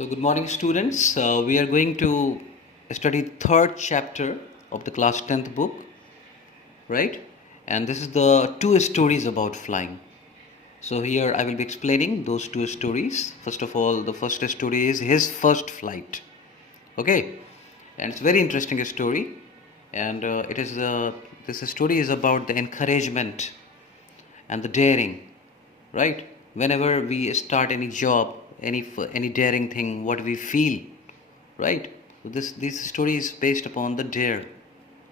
So good morning students. We are going to study third chapter of the class 10th book, right? And this is the two stories about flying. So here I will be explaining those two stories. First of all, the first story is his first flight. Okay, and it's a very interesting story. And this story is about the encouragement and the daring, right? Whenever we start any job, any daring thing, what we feel, right? So this story is based upon the dare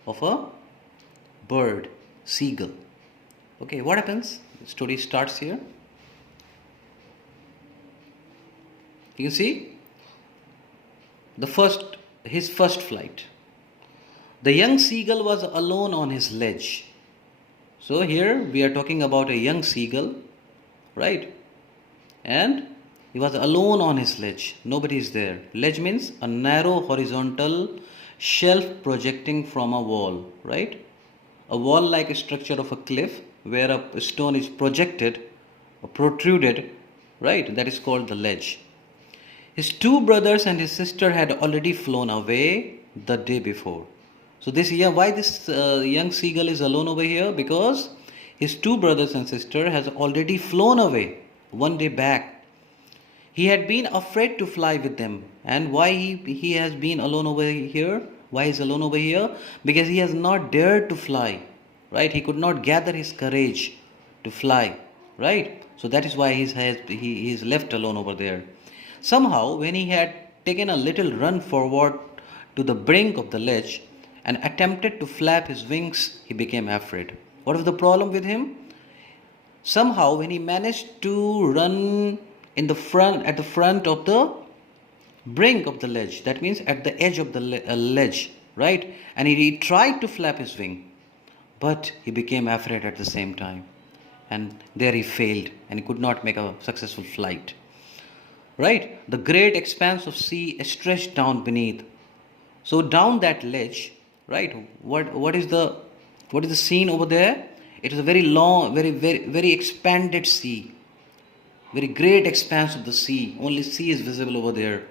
of a bird, seagull. Okay, what happens? The story starts here. You see his first flight. The young seagull was alone on his ledge. So here we are talking about a young seagull, right? And he was alone on his ledge. Nobody is there. Ledge means a narrow horizontal shelf projecting from a wall, right? A wall-like structure of a cliff where a stone is projected or protruded, right? That is called the ledge. His two brothers and his sister had already flown away the day before. So why this young seagull is alone over here? Because his two brothers and sister has already flown away one day back. He had been afraid to fly with them. And why he has been alone over here? Why is alone over here? Because he has not dared to fly, right? He could not gather his courage to fly, right? So that is why he is left alone over there. Somehow, when he had taken a little run forward to the brink of the ledge and attempted to flap his wings, he became afraid. What was the problem with him? Somehow, when he managed to run at the front of the brink of the ledge, that means at the edge of the ledge, right? And he tried to flap his wing, but he became afraid at the same time. And there he failed and he could not make a successful flight. Right? The great expanse of sea stretched down beneath. So down that ledge, right? What is the scene over there? It is a very long, very expanded sea. Very great expanse of the sea. Only sea is visible over there,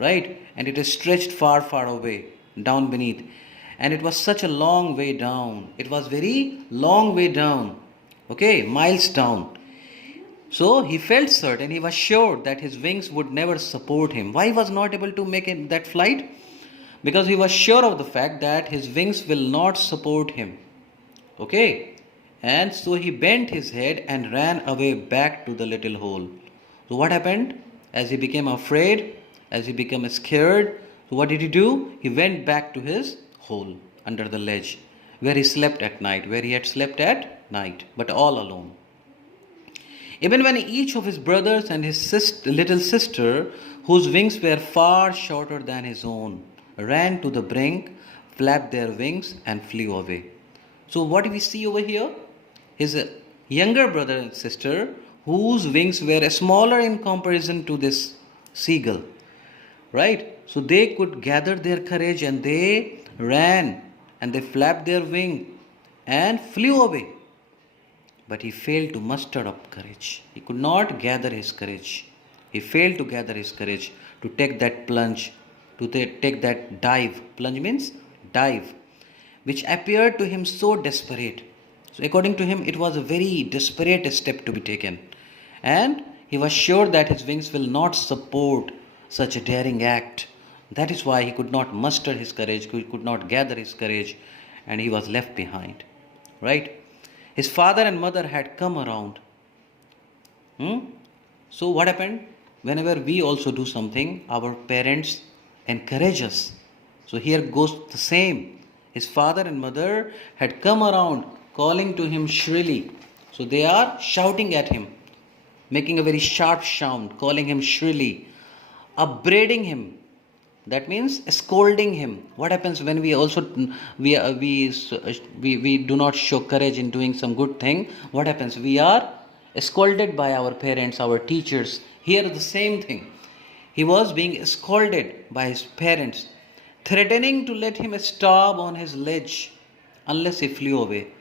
right? And it is stretched far, far away, down beneath. And it was such a long way down. It was very long way down. Okay, miles down. So he felt certain, he was sure that his wings would never support him. Why he was not able to make that flight? Because he was sure of the fact that his wings will not support him. Okay? And so he bent his head and ran away back to the little hole. So what happened? As he became afraid, as he became scared, so what did he do? He went back to his hole under the ledge where he slept at night, where he had slept at night, but all alone. Even when each of his brothers and his little sister, whose wings were far shorter than his own, ran to the brink, flapped their wings and flew away. So what do we see over here? His younger brother and sister, whose wings were smaller in comparison to this seagull, right? So they could gather their courage and they ran and they flapped their wing and flew away. But he failed to muster up courage. He could not gather his courage. He failed to gather his courage to take that plunge, to take that dive. Plunge means dive, which appeared to him so desperate. So according to him, it was a very desperate step to be taken. And he was sure that his wings will not support such a daring act. That is why he could not muster his courage, he could not gather his courage, and he was left behind. Right? His father and mother had come around. So what happened? Whenever we also do something, our parents encourage us. So here goes the same. His father and mother had come around, calling to him shrilly. So they are shouting at him, making a very sharp sound, calling him shrilly, upbraiding him. That means scolding him. What happens when we do not show courage in doing some good thing? What happens? We are scolded by our parents, our teachers. Here the same thing. He was being scolded by his parents, threatening to let him starve on his ledge unless he flew away.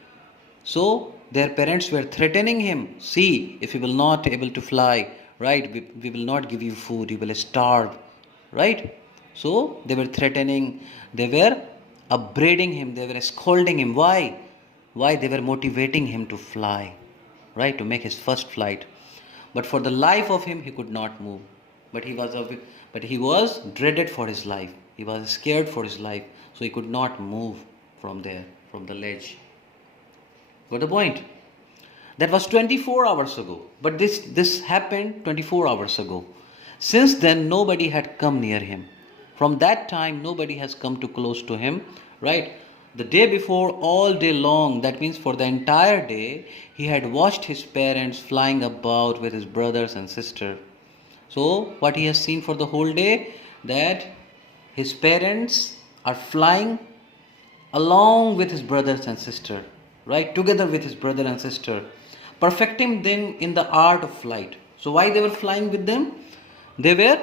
So their parents were threatening him. See, if you will not able to fly, right, we will not give you food. You will starve. right? So they were threatening, they were upbraiding him, they were scolding him. Why? They were motivating him to fly, right, to make his first flight. But for the life of him he could not move. But he was dreaded for his life, he was scared for his life, so he could not move from there, from the ledge. Got the point? That was 24 hours ago. But this happened 24 hours ago. Since then, nobody had come near him. From that time, nobody has come too close to him, right? The day before, all day long, that means for the entire day, he had watched his parents flying about with his brothers and sister. So, what he has seen for the whole day, that his parents are flying along with his brothers and sister, right? Together with his brother and sister, perfecting them in the art of flight. So why they were flying with them? They were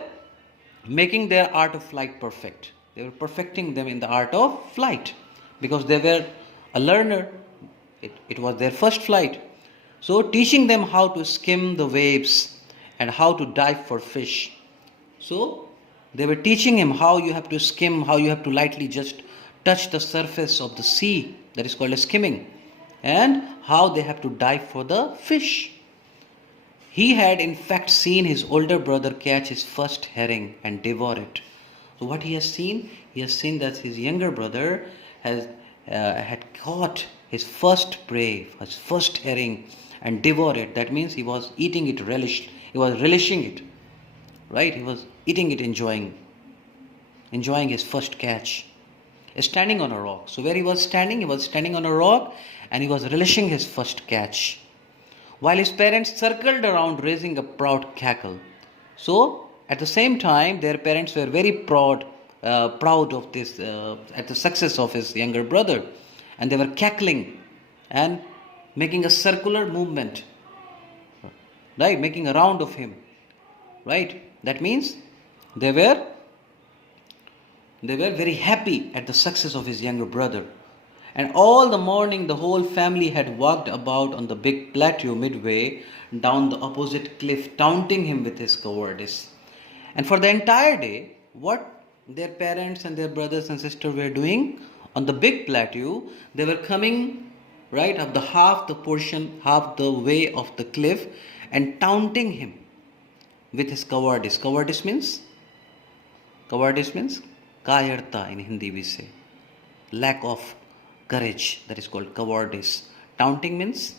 making their art of flight perfect. They were perfecting them in the art of flight because they were a learner. It was their first flight. So teaching them how to skim the waves and how to dive for fish. So they were teaching him how you have to skim, how you have to lightly just touch the surface of the sea, that is called a skimming, and how they have to dive for the fish. He had in fact seen his older brother catch his first herring and devour it. So what he has seen? He has seen that his younger brother had caught his first prey, his first herring, and devoured it. That means he was eating it, he was relishing it, right? He was eating it, enjoying his first catch. Standing on a rock. So where he was standing on a rock and he was relishing his first catch. While his parents circled around raising a proud cackle. So at the same time their parents were very proud of this, at the success of his younger brother. And they were cackling and making a circular movement. Right? Making a round of him. Right? That means they were very happy at the success of his younger brother. And all the morning the whole family had walked about on the big plateau midway down the opposite cliff, taunting him with his cowardice. And for the entire day, what their parents and their brothers and sisters were doing on the big plateau, they were coming right up the half the way of the cliff and taunting him with his cowardice. Cowardice means kayarta in Hindi we say. Lack of courage, that is called cowardice. Taunting means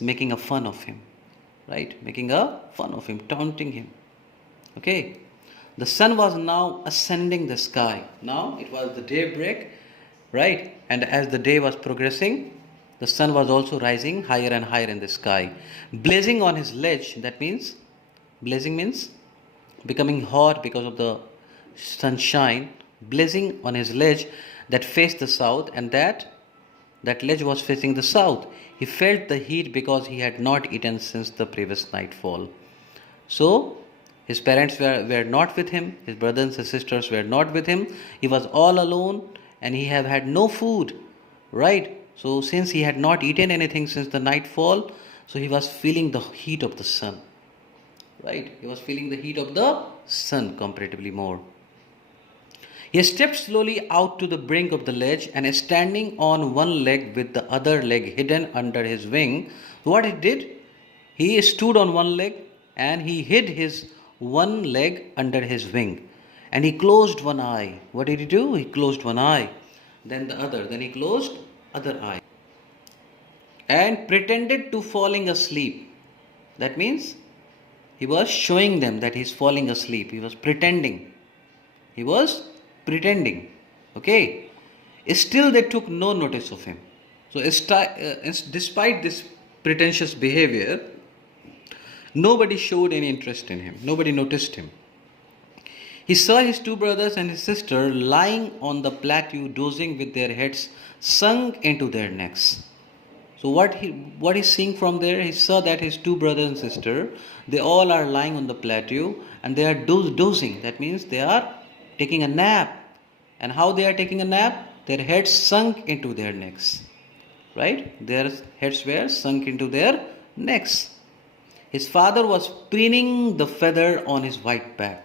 making a fun of him. Right? Making a fun of him, taunting him. Okay. The sun was now ascending the sky. Now it was the daybreak, right? And as the day was progressing, the sun was also rising higher and higher in the sky. Blazing on his ledge, blazing means becoming hot because of the sunshine, blazing on his ledge that faced the south, and that ledge was facing the south. He felt the heat because he had not eaten since the previous nightfall. So his parents were not with him, his brothers and sisters were not with him. He was all alone and he had no food, right? So since he had not eaten anything since the nightfall, so he was feeling the heat of the sun, right? He was feeling the heat of the sun comparatively more. He stepped slowly out to the brink of the ledge and standing on one leg with the other leg hidden under his wing, what he did? He stood on one leg and he hid his one leg under his wing. And he closed one eye. What did he do? He closed one eye, then the other, then he closed other eye. And pretended to falling asleep. That means he was showing them that he is falling asleep. He was pretending. Okay. Still they took no notice of him. So despite this pretentious behavior, nobody showed any interest in him. Nobody noticed him. He saw his two brothers and his sister lying on the plateau, dozing with their heads sunk into their necks. So what he's seeing from there, he saw that his two brothers and sister, they all are lying on the plateau and they are dozing. That means they are taking a nap. And how they are taking a nap? Their heads sunk into their necks. Right? Their heads were sunk into their necks. His father was preening the feather on his white back.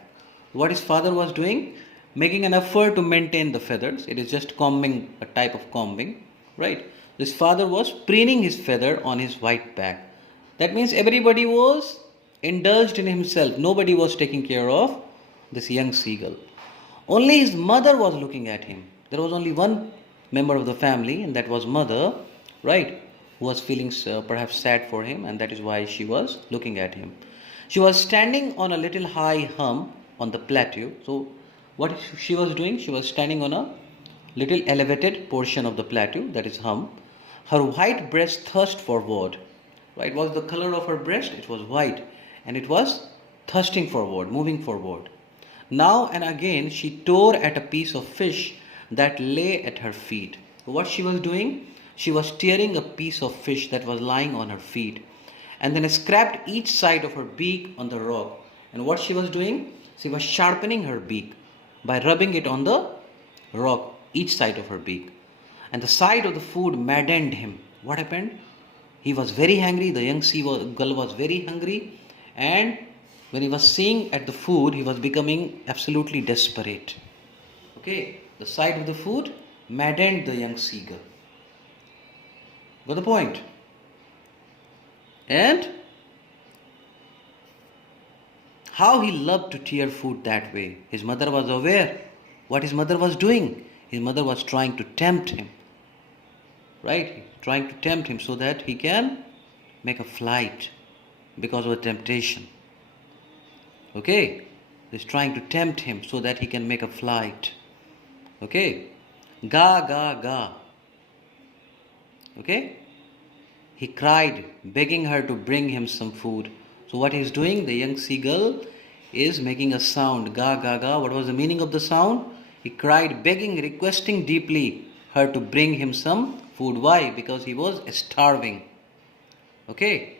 What his father was doing? Making an effort to maintain the feathers. It is just combing, a type of combing, right? His father was preening his feather on his white back. That means everybody was indulged in himself. Nobody was taking care of this young seagull. Only his mother was looking at him. There was only one member of the family, and that was mother, right? Who was feeling perhaps sad for him, and that is why she was looking at him. She was standing on a little high hump on the plateau. So, what she was doing? She was standing on a little elevated portion of the plateau, that is hump. Her white breast thrust forward. Right? Was the color of her breast? It was white, and it was thrusting forward, moving forward. Now and again she tore at a piece of fish that lay at her feet. What she was doing? She was tearing a piece of fish that was lying on her feet, and then scraped each side of her beak on the rock. And what she was doing? She was sharpening her beak by rubbing it on the rock, each side of her beak. And the sight of the food maddened him. What happened? He was very hungry. The young seagull was very hungry, and when he was seeing at the food, he was becoming absolutely desperate. Okay, the sight of the food maddened the young seagull. Got the point? And how he loved to tear food that way. His mother was aware what his mother was doing. His mother was trying to tempt him. Right? Trying to tempt him so that he can make a flight because of a temptation. Okay? He's trying to tempt him so that he can make a flight. Okay? Ga, ga, ga. Okay? He cried, begging her to bring him some food. So what he's doing, the young seagull is making a sound. Ga, ga, ga. What was the meaning of the sound? He cried, begging, requesting deeply her to bring him some food. Why? Because he was starving. Okay?